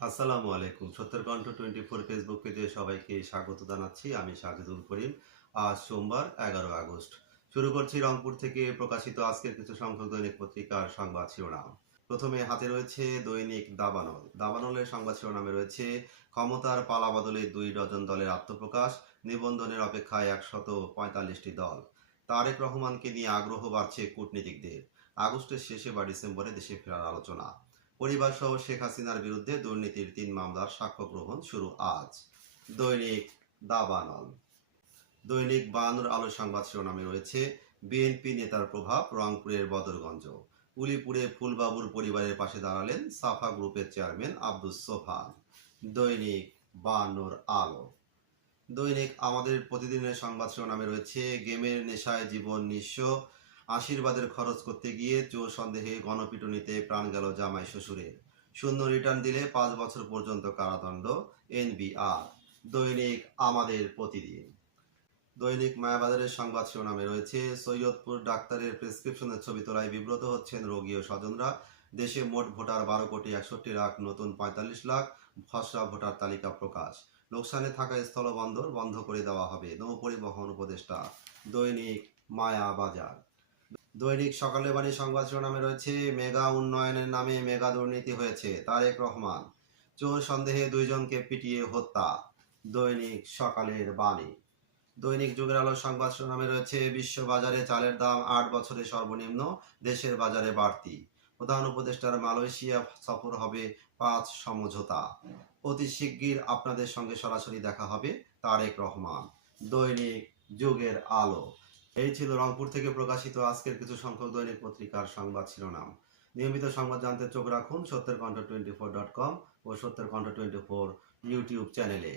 আসসালামু আলাইকুম। সত্তর কণ্ঠ টোয়েন্টি ফোর ফেসবুক পেজে সবাইকে স্বাগত জানাচ্ছি। আমি শাহিদুল করিম। আজ সোমবার, এগারো আগস্ট। শুরু করছি রংপুর থেকে প্রকাশিত আজকের কিছু সংখ্যক দৈনিক পত্রিকার সংবাদ শিরোনাম। প্রথমে হাতে রয়েছে দৈনিক দাবানল। দাবানলের সংবাদ শিরোনামে রয়েছে, ক্ষমতার পালা বদলে দুই ডজন দলের আত্মপ্রকাশ, নিবন্ধনের অপেক্ষায় একশত পঁয়তাল্লিশটি দল। তারেক রহমানকে নিয়ে আগ্রহ বাড়ছে কূটনীতিকদের। আগস্টের শেষে বা ডিসেম্বরে দেশে ফেরার আলোচনা। পরিবার সহ শেখ হাসিনার বিরুদ্ধে দুর্নীতির তিন মামলার সাক্ষ্য গ্রহণ শুরু আজ। দৈনিক দাবানল। দৈনিক বায়ানুর আলো সংবাদ শিরোনামে রয়েছে, বিএনপি নেতার প্রভাব রংপুরের বদরগঞ্জ। উলিপুরে ফুলবাবুর পরিবারের পাশে দাঁড়ালেন সাফা গ্রুপের চেয়ারম্যান আব্দুস সোফান দৈনিক বায়ানুর আলো। দৈনিক আমাদের প্রতিদিনের সংবাদ শিরোনামে রয়েছে, গেমের নেশায় জীবন নিঃস্ব আশীর্বাদের খরচ করতে গিয়ে চোর সন্দেহে গণপিটুনিতে প্রাণ গেল জামাই শ্বশুরের। শূন্য রিটার্ন দিলে পাঁচ বছর পর্যন্ত কারাদণ্ড, এনবিআর। দৈনিক আমাদের প্রতিদিন। দৈনিক মায়াবাজারের সংবাদ শিরোনামে রয়েছে, সৈয়দপুর ডাক্তারের প্রেসক্রিপশনের ছবি তোলায় বিব্রত হচ্ছেন রোগী ও স্বজনরা। দেশে মোট ভোটার বারো কোটি একষট্টি লাখ, নতুন পঁয়তাল্লিশ লাখ, খসড়া ভোটার তালিকা প্রকাশ। লোকসানে থাকা স্থলবন্দর বন্ধ করে দেওয়া হবে। নৌ পরিবহন উপদেষ্টা, দৈনিক মায়া বাজার দৈনিক সকালে বাণী সংবাদ শিরোনামে রয়েছে, মেগা উন্নয়নের নামে মেগা দুর্নীতি হয়েছে, তারেক রহমান। চোর সন্দেহে দুইজনকে পিটিয়ে হত্যা। দৈনিক সকালের বাণী। দৈনিক যুগের আলো সংবাদ শিরোনামে রয়েছে বিশ্ব বাজারে চালের দাম আট বছরে সর্বনিম্ন, দেশের বাজারে বাড়তি। প্রধান উপদেষ্টার মালয়েশিয়া সফর হবে পাঁচ সমঝোতা। অতি শিগগির আপনাদের সঙ্গে সরাসরি দেখা হবে তারেক রহমান। দৈনিক যুগের আলো। এই ছিল রংপুর থেকে প্রকাশিত আজকের কিছু সংখ্যক দৈনিক পত্রিকার সংবাদ শিরোনাম। নিয়মিত সংবাদ জানতে চোখ রাখুন সত্যের কণ্ঠ টোয়েন্টি ফোর ডট কম ও সত্যের কণ্ঠ টোয়েন্টি ফোর ইউটিউব চ্যানেলে